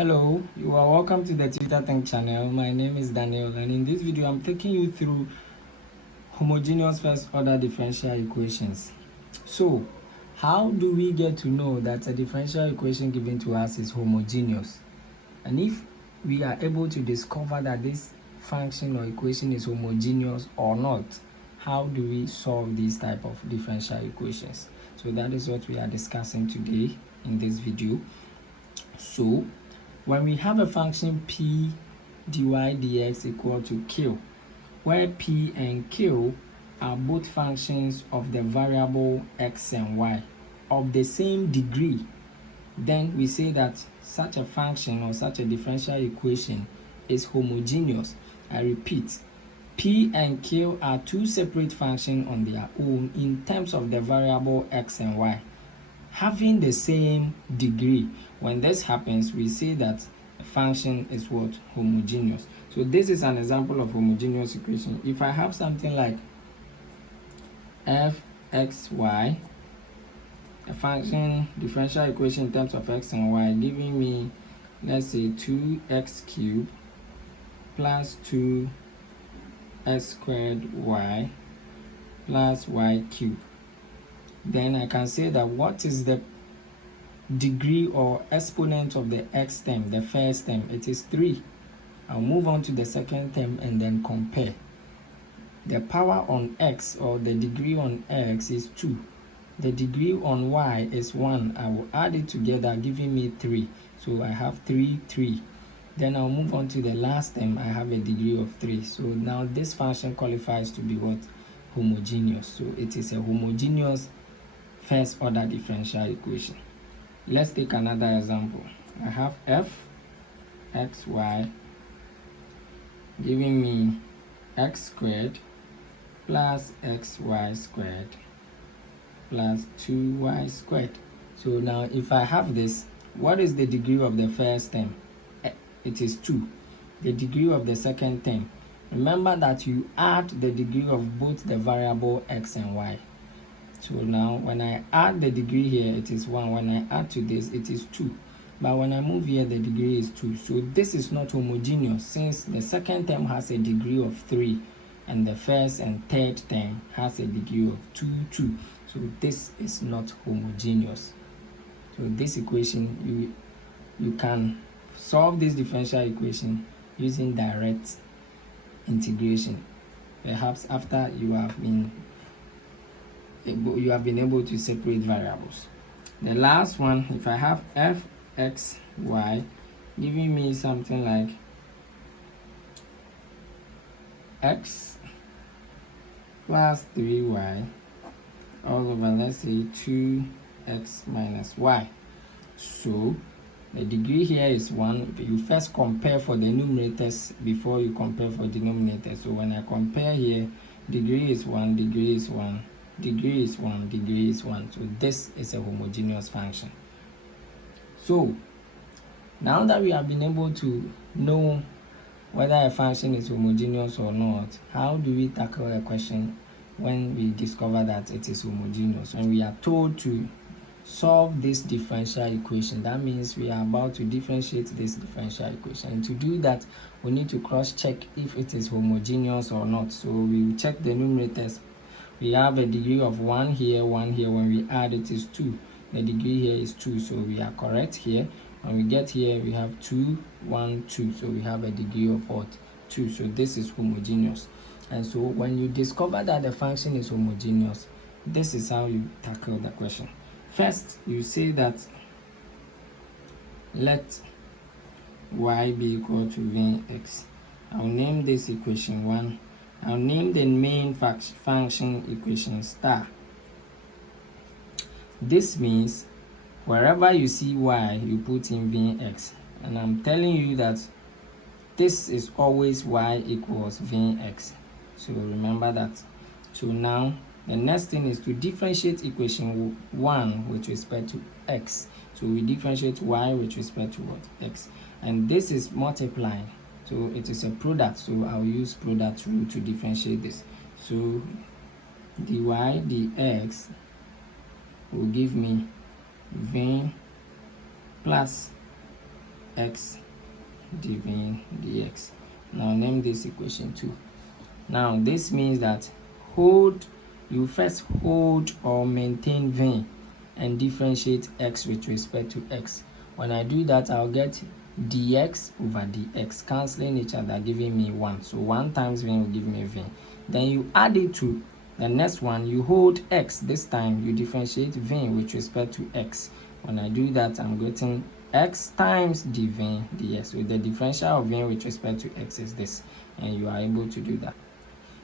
Hello, you are welcome to the Twitter Think channel. My name is Daniel, and in this video I'm taking you through homogeneous first order differential equations. So, how do we get to know that a differential equation given to us is homogeneous? And if we are able to discover that this function or equation is homogeneous or not, how do we solve these type of differential equations? So that is what we are discussing today in this video. So when we have a function p dy dx equal to q, where p and q are both functions of the variable x and y of the same degree, then we say that such a function or such a differential equation is homogeneous. I repeat, p and q are two separate functions on their own in terms of the variable x and y, having the same degree. When this happens, we say that a function is what? Homogeneous. So this is an example of homogeneous equation. If I have something like fxy, a function differential equation in terms of x and y, giving me, let's say, 2x cubed plus 2x squared y plus y cubed, then I can say that what is the degree or exponent of the x term, the first term? It is 3. I'll move on to the second term and then compare. The power on x, or the degree on x, is 2. The degree on y is 1. I will add it together, giving me 3. So I have 3, 3. Then I'll move on to the last term. I have a degree of 3. So now this function qualifies to be what? Homogeneous. So it is a homogeneous first order differential equation. Let's take another example. I have fxy giving me x squared plus xy squared plus 2y squared. So now if I have this, what is the degree of the first term? It is 2. The degree of the second term, remember that you add the degree of both the variable x and y. So now when I add the degree here, it is 1. When I add to this, it is 2. But when I move here, the degree is 2. So this is not homogeneous, since the second term has a degree of 3 and the first and third term has a degree of 2, 2. So this is not homogeneous. So this equation, you can solve this differential equation using direct integration, perhaps after you have been able to separate variables. The last one, if I have fxy giving me something like x plus 3y all over, let's say, 2x minus y. So the degree here is 1. You first compare for the numerators before you compare for denominators. So when I compare here, degree is 1, degree is 1, degree is 1, degree is 1. So this is a homogeneous function. So now that we have been able to know whether a function is homogeneous or not, how do we tackle a question when we discover that it is homogeneous? When we are told to solve this differential equation, that means we are about to differentiate this differential equation. And to do that, we need to cross-check if it is homogeneous or not. So we will check the numerators. We have a degree of 1 here, 1 here. When we add, it is 2. The degree here is 2, so we are correct here. When we get here, we have 2, 1, 2. So we have a degree of what? 2. So this is homogeneous. And so when you discover that the function is homogeneous, this is how you tackle the question. First, you say that let y be equal to vx. I'll name this equation 1. I'll name the main function equation star. This means wherever you see y, you put in vx. And I'm telling you that this is always y equals vx. So remember that. So now the next thing is to differentiate equation 1 with respect to x. So we differentiate y with respect to what? X. And this is multiplying. So it is a product. So I'll use product rule to differentiate this. So dy dx will give me v plus x dv dx. Now name this equation 2. Now this means that you first hold or maintain v and differentiate x with respect to x. When I do that, I'll get dx over dx, cancelling each other, giving me 1. So 1 times v will give me v. Then you add it to the next one. You hold x. This time you differentiate v with respect to x. When I do that, I'm getting x times dv dx. With the differential of v with respect to x is this, and you are able to do that.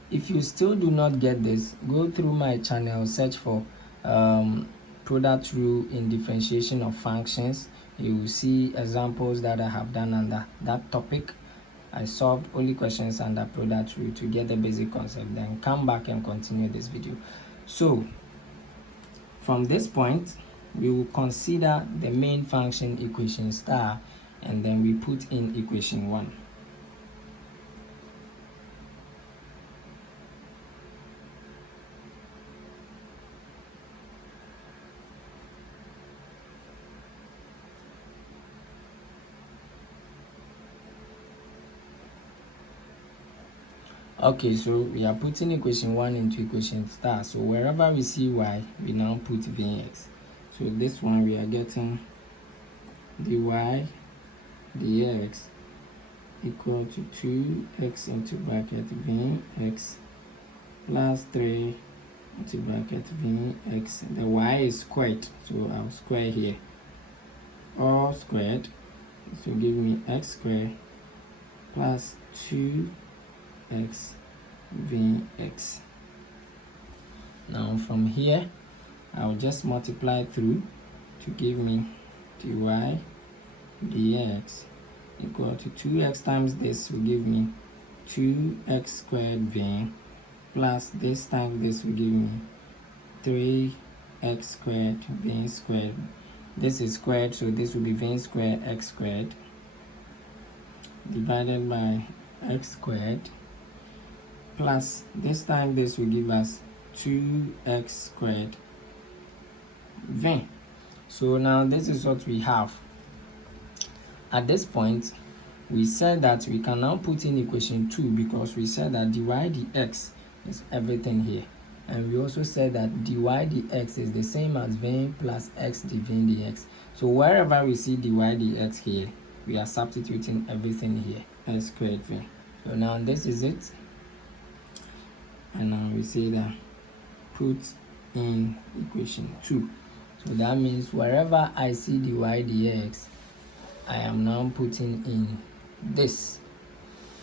If you still do not get this, go through my channel, search for product rule in differentiation of functions. You will see examples that I have done under that topic. I solved only questions under product rule to get the basic concept. Then come back and continue this video. So from this point, we will consider the main function equation star, and then we put in equation 1. Okay, so we are putting equation 1 into equation star. So wherever we see y, we now put vx. So this one we are getting dy dx equal to 2x into bracket vx plus 3 into bracket vx. The y is squared, so I'll square here. All squared, so give me x squared plus 2x vx. Now from here, I'll just multiply through to give me dy dx equal to 2x times this will give me 2x squared v plus this times this will give me 3x squared v squared. This is squared, so this will be v squared x squared divided by x squared plus this time this will give us 2x squared v. So now this is what we have. At this point, we said that we can now put in equation 2 because we said that dy dx is everything here, and we also said that dy dx is the same as v plus x dv dx. So wherever we see dy dx here, we are substituting everything here, x squared v. So now this is it, and now we say that put in equation 2. So that means wherever I see dy dx, I am now putting in this.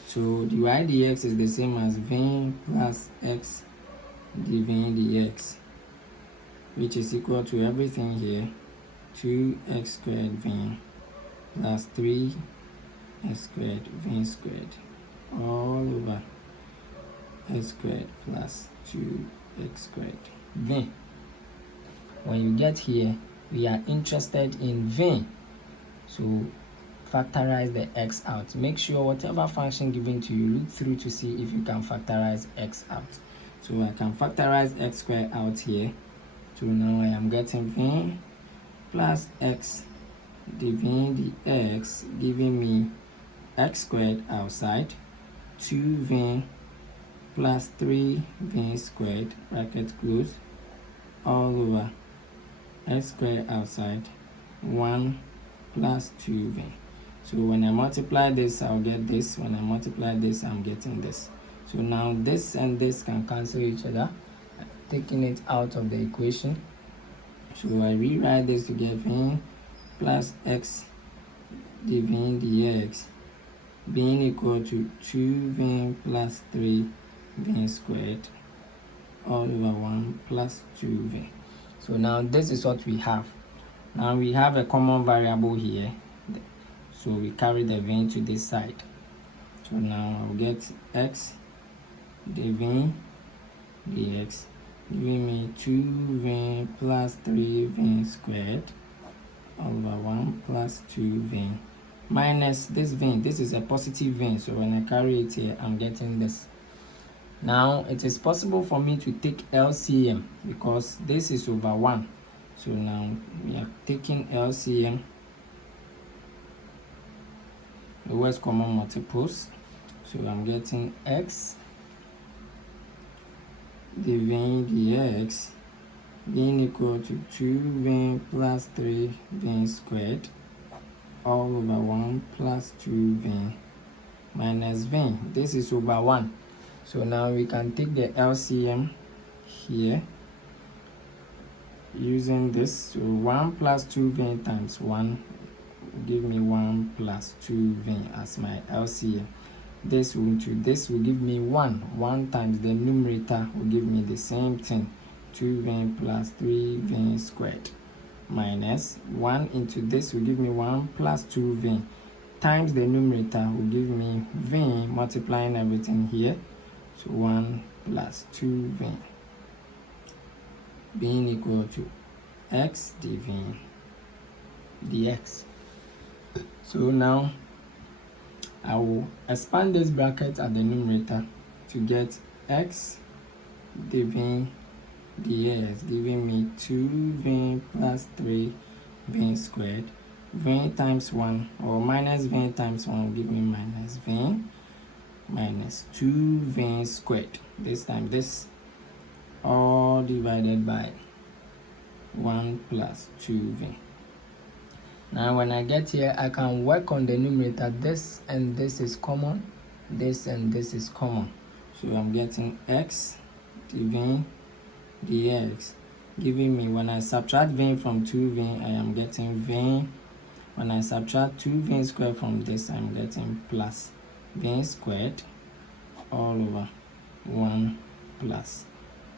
So dy dx is the same as v plus x dv dx, which is equal to everything here, 2x squared v plus 3x squared v squared all over x squared plus 2x squared v. When you get here, we are interested in v, so factorize the x out. Make sure whatever function given to you, look through to see if you can factorize x out. So I can factorize x squared out here. So now I am getting v plus x dv dx giving me x squared outside, 2v plus 3v squared bracket close all over x squared outside, 1 plus 2v. So when I multiply this, I'll get this. When I multiply this, I'm getting this. So now this and this can cancel each other, taking it out of the equation. So I rewrite this to get v plus x dv dx being equal to 2v plus 3v squared all over 1 plus 2v. So now this is what we have. Now we have a common variable here, so we carry the v to this side. So now I'll get x dv dx giving me 2v plus 3v squared all over 1 plus 2v minus this v. This is a positive v, so when I carry it here, I'm getting this. Now it is possible for me to take LCM because this is over 1. So now we are taking LCM lowest common multiples. So I'm getting x dividing dx being equal to 2v plus 3v squared all over 1 plus 2v minus v. This is over 1. So now we can take the LCM here using this. So 1 plus 2v times 1 give me 1 plus 2v as my LCM. This will give me 1. 1 times the numerator will give me the same thing, 2v plus 3v squared minus 1 into this will give me 1 plus 2v times the numerator will give me v, multiplying everything here. So 1 plus 2v being equal to x dv dx. So now I will expand this bracket at the numerator to get x dv dx giving me 2v plus 3v squared. V times 1 or minus v times 1 will give me minus v minus 2v squared. This time this all divided by 1 plus 2v. Now when I get here, I can work on the numerator. This and this is common, this and this is common. So I'm getting x dv dx giving me, when I subtract v from 2v, I am getting v. When I subtract 2v squared from this, I'm getting plus v squared all over 1 plus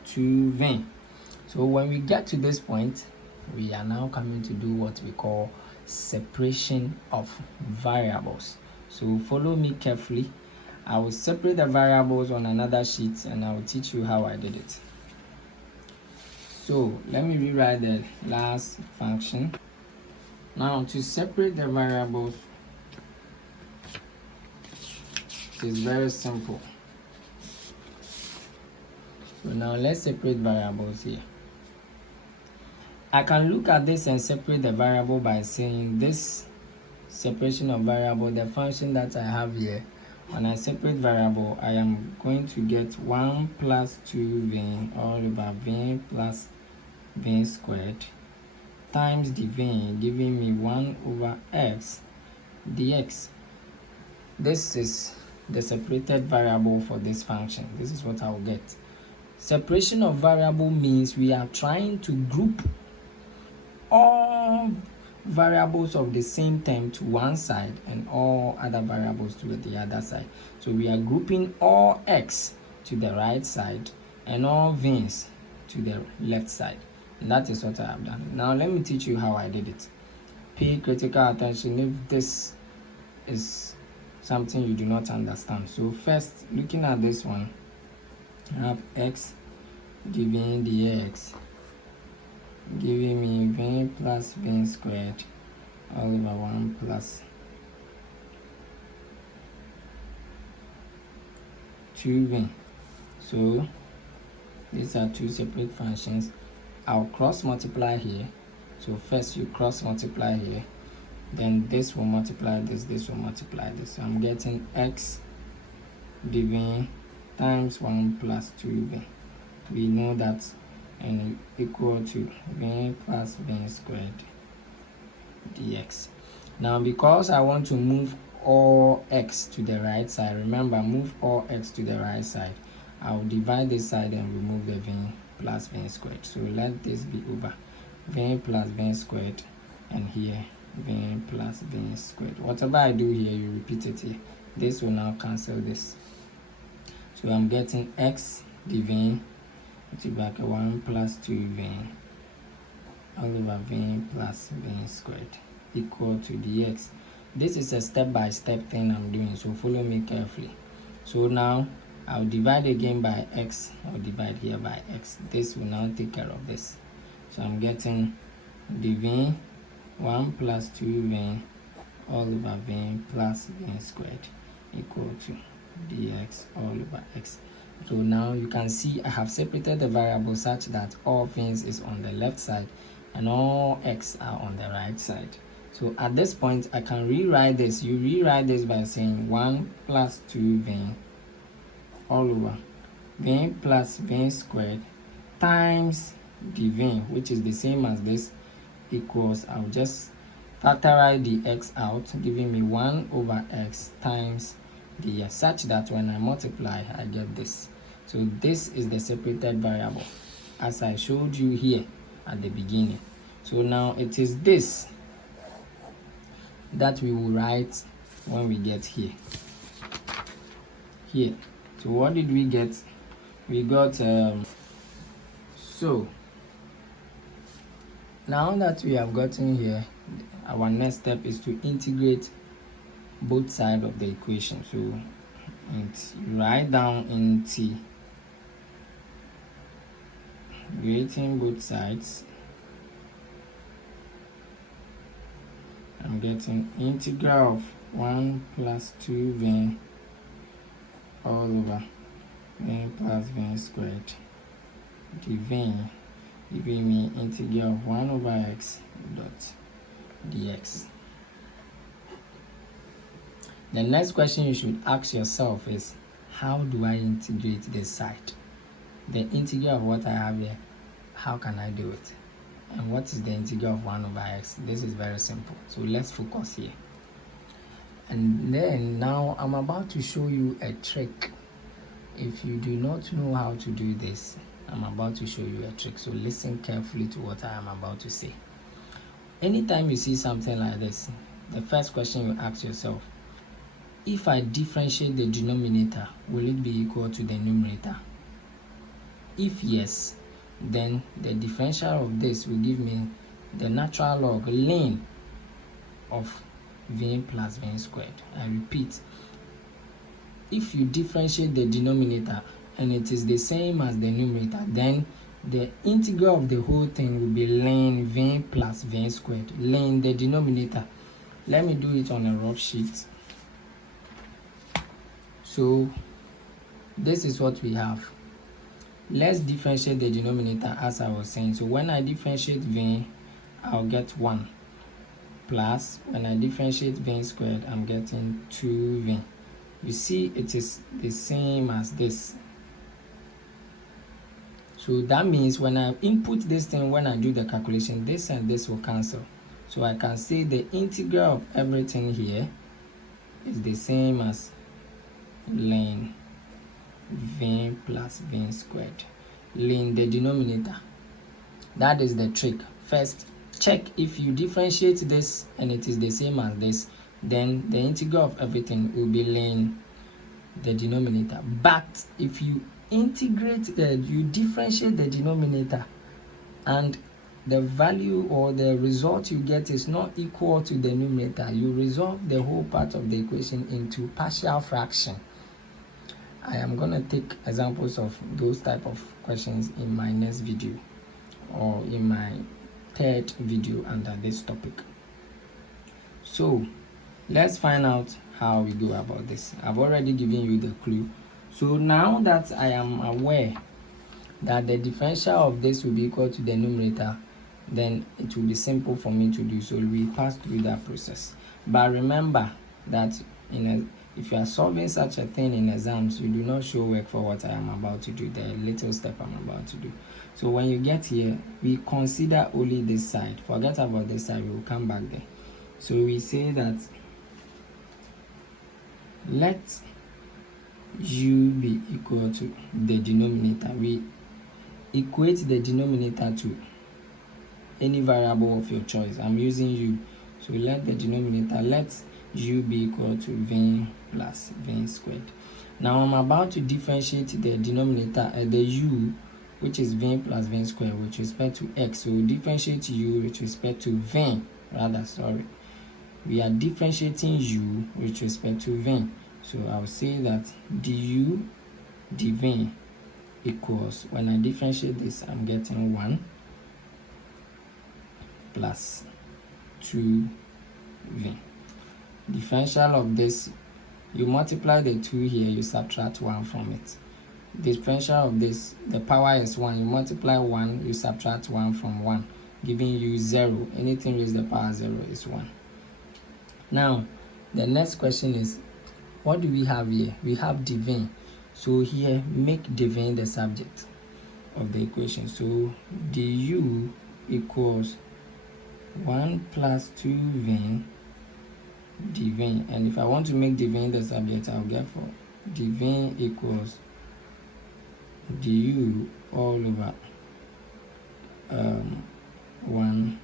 2v. So when we get to this point, we are now coming to do what we call separation of variables. So follow me carefully. I will separate the variables on another sheet and I will teach you how I did it. So let me rewrite the last function. Now to separate the variables, it is very simple. So now let's separate variables here. I can look at this and separate the variable by saying this separation of variable, the function that I have here, when I separate variable, I am going to get 1 plus 2v all over v plus v squared times dv giving me 1 over x dx. This is the separated variable for this function. This is what I will get. Separation of variable means we are trying to group all variables of the same term to one side and all other variables to the other side. So we are grouping all x to the right side and all v's to the left side. And that is what I have done. Now let me teach you how I did it. Pay critical attention if this is something you do not understand. So first, looking at this one, I have x dividing dx giving me v plus v squared all over 1 plus 2v. So these are two separate functions. I'll cross multiply here. So first you cross multiply here, then this will multiply this, this will multiply this. So I'm getting x dv times 1 plus 2v. We know that and equal to v plus v squared dx. Now because I want to move all x to the right side, remember, move all x to the right side, I'll divide this side and remove the v plus v squared. So let this be over v plus v squared, and here v plus v squared. Whatever I do here, you repeat it here. This will now cancel this. So I'm getting x dv to back 1 plus 2v all over v plus v squared equal to dx. This is a step-by-step thing I'm doing, so follow me carefully. So now I'll divide again by x. I'll divide here by x. This will now take care of this. So I'm getting dv 1 plus 2v all over v plus v squared equal to dx all over x. So now you can see I have separated the variable such that all things is on the left side and all x are on the right side. So at this point, I can rewrite this. You rewrite this by saying 1 plus 2v all over v plus v squared times dv, which is the same as this, equals, I'll just factorize the x out, giving me 1 over x times the such that when I multiply, I get this. So this is the separated variable, as I showed you here at the beginning. So now it is this that we will write when we get here. So what did we get? We got so now that we have gotten here, our next step is to integrate both sides of the equation. So write down in T, integrating both sides. I'm getting integral of 1 plus 2v all over v plus v squared dv, giving me integral of 1 over x dot dx. The next question you should ask yourself is, how do I integrate this side? The integral of what I have here, how can I do it? And what is the integral of 1 over x? This is very simple. So let's focus here. And then now I'm about to show you a trick. If you do not know how to do this, I'm about to show you a trick. So listen carefully to what I am about to say. Anytime you see something like this, the first question you ask yourself, if I differentiate the denominator, will it be equal to the numerator? If yes, then the differential of this will give me the natural log ln of v plus v squared. I repeat, if you differentiate the denominator and it is the same as the numerator, then the integral of the whole thing will be ln v plus v squared, ln the denominator. Let me do it on a rough sheet. So this is what we have. Let's differentiate the denominator as I was saying. So when I differentiate v, I'll get 1 plus, when I differentiate v squared, I'm getting 2v. You see, it is the same as this. So that means when I input this thing, when I do the calculation, this and this will cancel. So I can say the integral of everything here is the same as ln v plus v squared, ln the denominator. That is the trick. First, check if you differentiate this and it is the same as this, then the integral of everything will be ln the denominator. But if you integrate, you differentiate the denominator and the value or the result you get is not equal to the numerator, you resolve the whole part of the equation into partial fraction. I am going to take examples of those type of questions in my next video or in my third video under this topic. So let's find out how we go about this. I've already given you the clue. So now that I am aware that the differential of this will be equal to the numerator, then it will be simple for me to do. So we pass through that process. But remember that if you are solving such a thing in exams, you do not show work for what I am about to do, the little step I'm about to do. So when you get here, we consider only this side. Forget about this side, we will come back there. So we say that let u be equal to the denominator. We equate the denominator to any variable of your choice. I'm using u. So let the denominator, let u be equal to v plus v squared. Now I'm about to differentiate the denominator, the u, which is v plus v squared, with respect to x. So we differentiate u with respect to v, we are differentiating u with respect to v. So I'll say that du dv equals, when I differentiate this, I'm getting 1 plus 2v. Differential of this, you multiply the 2 here, you subtract 1 from it. Differential of this, the power is 1, you multiply 1, you subtract 1 from 1, giving you 0. Anything raised to the power 0 is 1. Now, the next question is, what do we have here? We have divine. So here, make divine the subject of the equation. So du equals 1 plus 2v divine. And if I want to make divine the subject, I'll get for divine equals du all over 1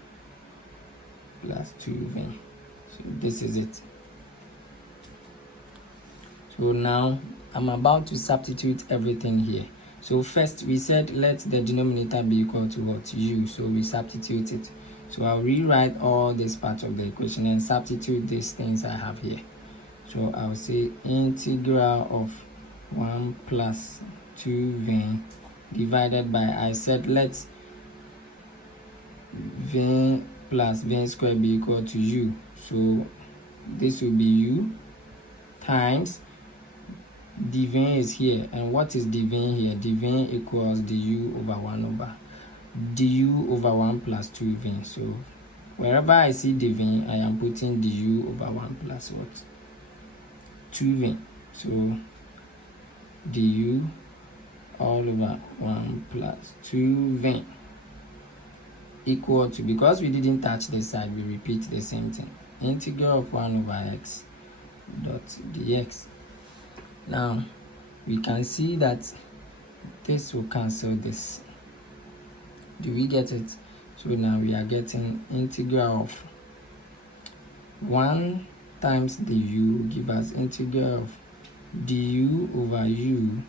plus 2v. So this is it. So now I'm about to substitute everything here. So first we said let the denominator be equal to what? U. So we substitute it. So I'll rewrite all this part of the equation and substitute these things I have here. So I'll say integral of 1 plus 2v divided by, I said let v plus v squared be equal to u. So this will be u times divine is here. And what is divine here? Divine equals du over 1 over du over 1 plus 2v. So wherever I see divine, I am putting du over 1 plus what? 2v. So du all over 1 plus 2v equal to, because we didn't touch this side, we repeat the same thing. Integral of 1 over x dot dx. Now we can see that this will cancel this. Do we get it? So now we are getting integral of 1 times du give us integral of du over u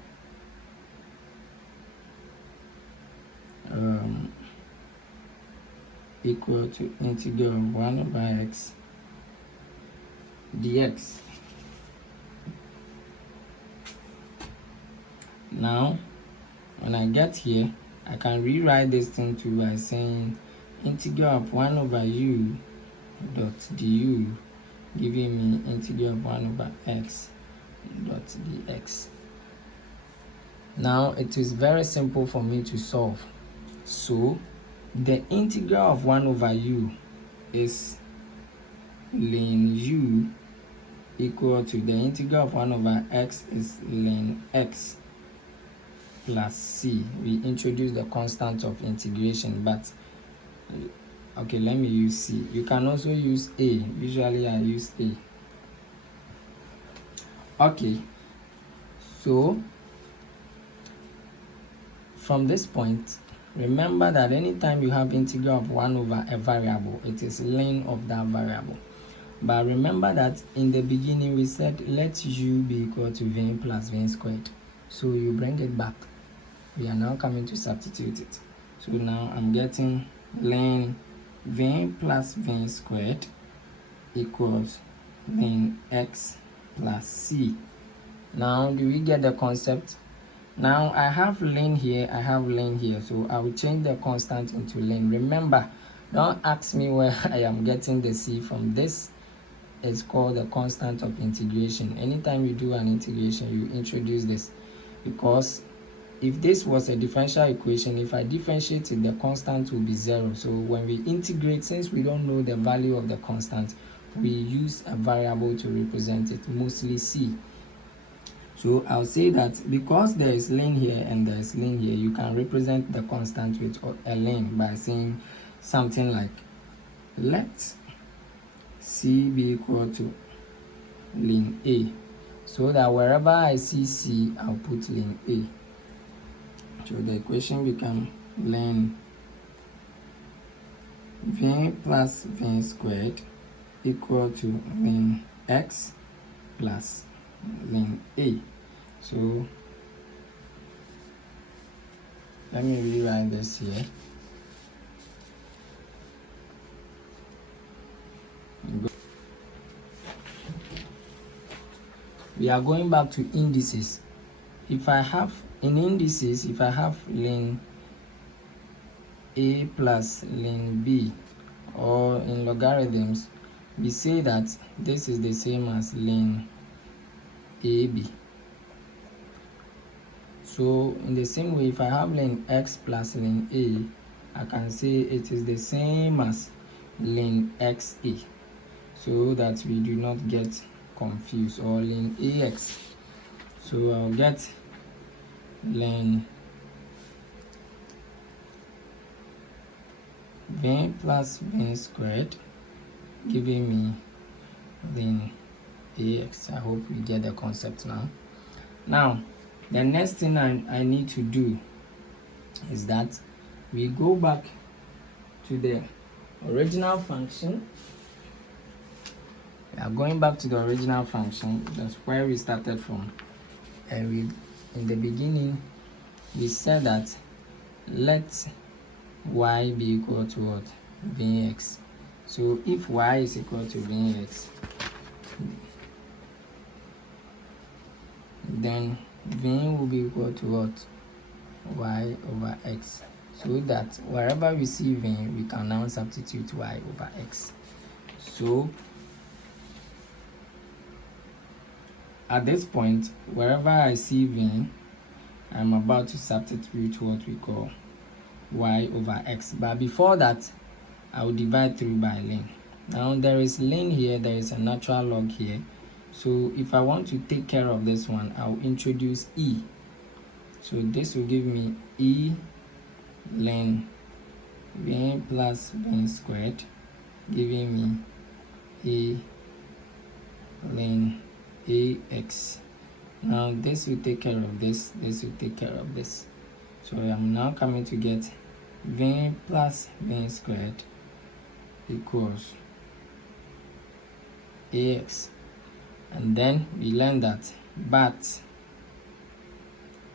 equal to integral of 1 over x dx. Now when I get here, I can rewrite this thing too by saying integral of 1 over u dot du giving me integral of 1 over x dot dx. Now it is very simple for me to solve. So the integral of 1 over u is ln u equal to the integral of 1 over x is ln x plus c. We introduce the constant of integration, but okay, let me use c. You can also use a. Usually I use a. Okay, so from this point, remember that anytime you have integral of 1 over a variable, it is ln of that variable. But remember that in the beginning we said let u be equal to v plus v squared. So you bring it back. We are now coming to substitute it. So now I'm getting ln v plus v squared equals ln x plus c. Now do we get the concept? Now I have ln here, I have ln here, so I will change the constant into ln. Remember, don't ask me where I am getting the c from. This is called the constant of integration. Anytime you do an integration, you introduce this, because if this was a differential equation, if I differentiate it, the constant will be 0. So when we integrate, since we don't know the value of the constant, we use a variable to represent it, mostly c. So I'll say that because there is ln here and there is ln here, you can represent the constant with a ln by saying something like let c be equal to ln a, so that wherever I see c, I'll put ln a. So the equation becomes ln v plus v squared equal to ln x plus ln a. So let me rewrite this here. We are going back to indices. If I have in indices, if I have ln a plus ln b, or in logarithms, we say that this is the same as ln ab. So in the same way, if I have ln x plus ln a, I can say it is the same as ln xa. so that we do not get confused, or ln ax. So I'll get ln v plus v squared giving me ln ax. I hope we get the concept now. Now the next thing I need to do is that we go back to the original function. We are going back to the original function. That's where we started from. And we, in the beginning, we said that let y be equal to what? Vx. So if y is equal to Vx, then v will be equal to what? Y over x. So that wherever we see v, we can now substitute y over x. So at this point, wherever I see v, I'm about to substitute what we call y over x. But before that, I will divide through by ln. Now there is ln here, there is a natural log here. So if I want to take care of this one, I'll introduce e. So this will give me e ln v plus v squared, giving me a ln ax. Now this will take care of this, this will take care of this. So I'm now coming to get v plus v squared equals ax. And then we learn that but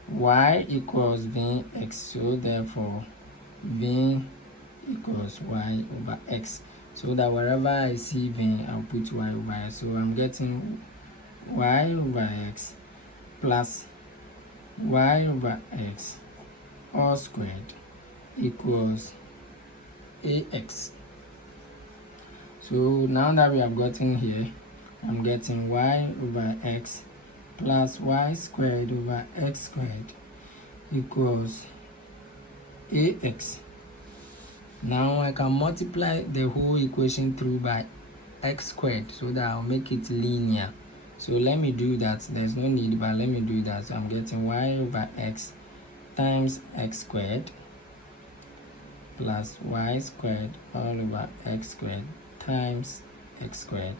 y equals vx, so therefore v equals y over x, so that wherever I see v, I'll put y over x. So I'm getting y over x plus y over x all squared equals ax. So now that we have gotten here, I'm getting y over x plus y squared over x squared equals ax. Now I can multiply the whole equation through by x squared so that I'll make it linear. So let me do that. There's no need, but let me do that. So I'm getting y over x times x squared plus y squared all over x squared times x squared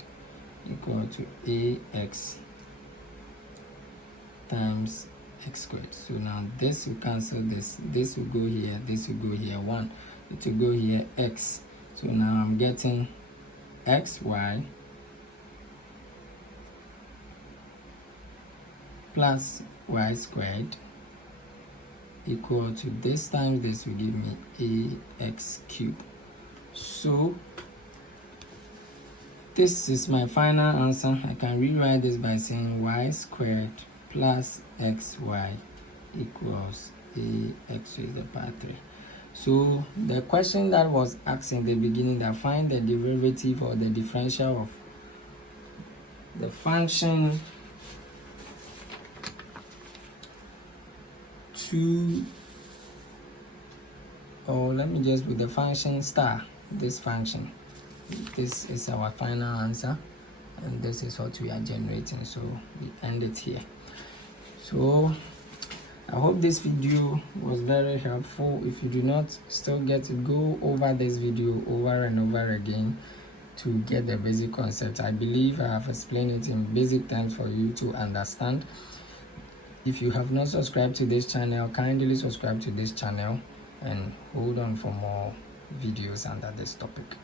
equal to ax times x squared. So now this will cancel this, this will go here, this will go here, 1, it will go here, x. So now I'm getting xy plus y squared equal to this times this will give me ax cubed. So this is my final answer. I can rewrite this by saying y squared plus xy equals ax raised to the power 3. So the question that was asked in the beginning, that find the derivative or the differential of the function 2, or let me just with the function star, this function. This is our final answer, and this is what we are generating. So we end it here. So I hope this video was very helpful. If you do not still get to go over this video over and over again to get the basic concept, I believe I have explained it in basic terms for you to understand. If you have not subscribed to this channel, kindly subscribe to this channel and hold on for more videos under this topic.